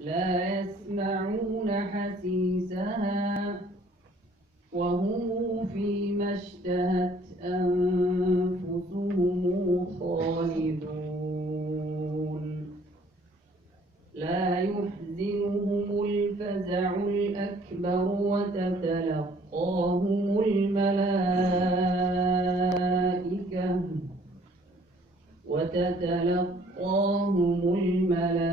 لا يسمعون حسيسها وهم فيما اشتهت أنفسهم خالدون لا يحزنهم الفزع الأكبر وتتلقاهم الملائكة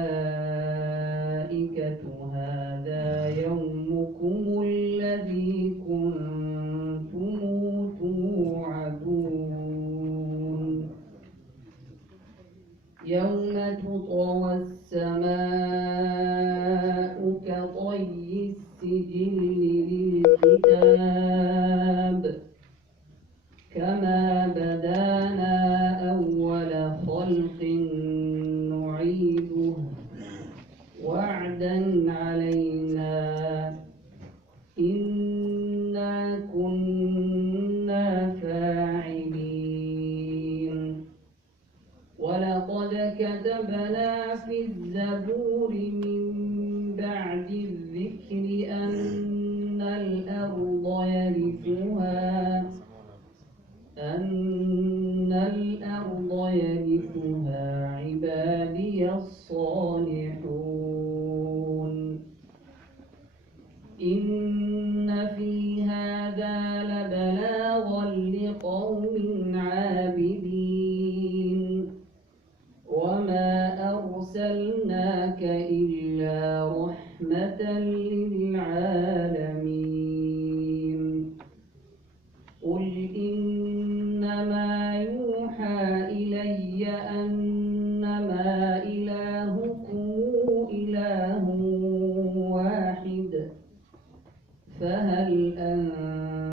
هذا يومكم الذي كنتم توعدون يوم تطوى السماء كطي السجل للكتاب كما بدانا أول خلق نعيده وعدا علينا إنا كنا فاعلين ولقد كتبنا في الزبور من بعد الذكر أن الأرض يرثها عبادي الصالحون إن في هذا لبلاغا لقوم عابدين وما أرسلناك إلا رحمة للعالمين قل إنما يوحى إلي أنما إلهكم إله واحد فهل أنتم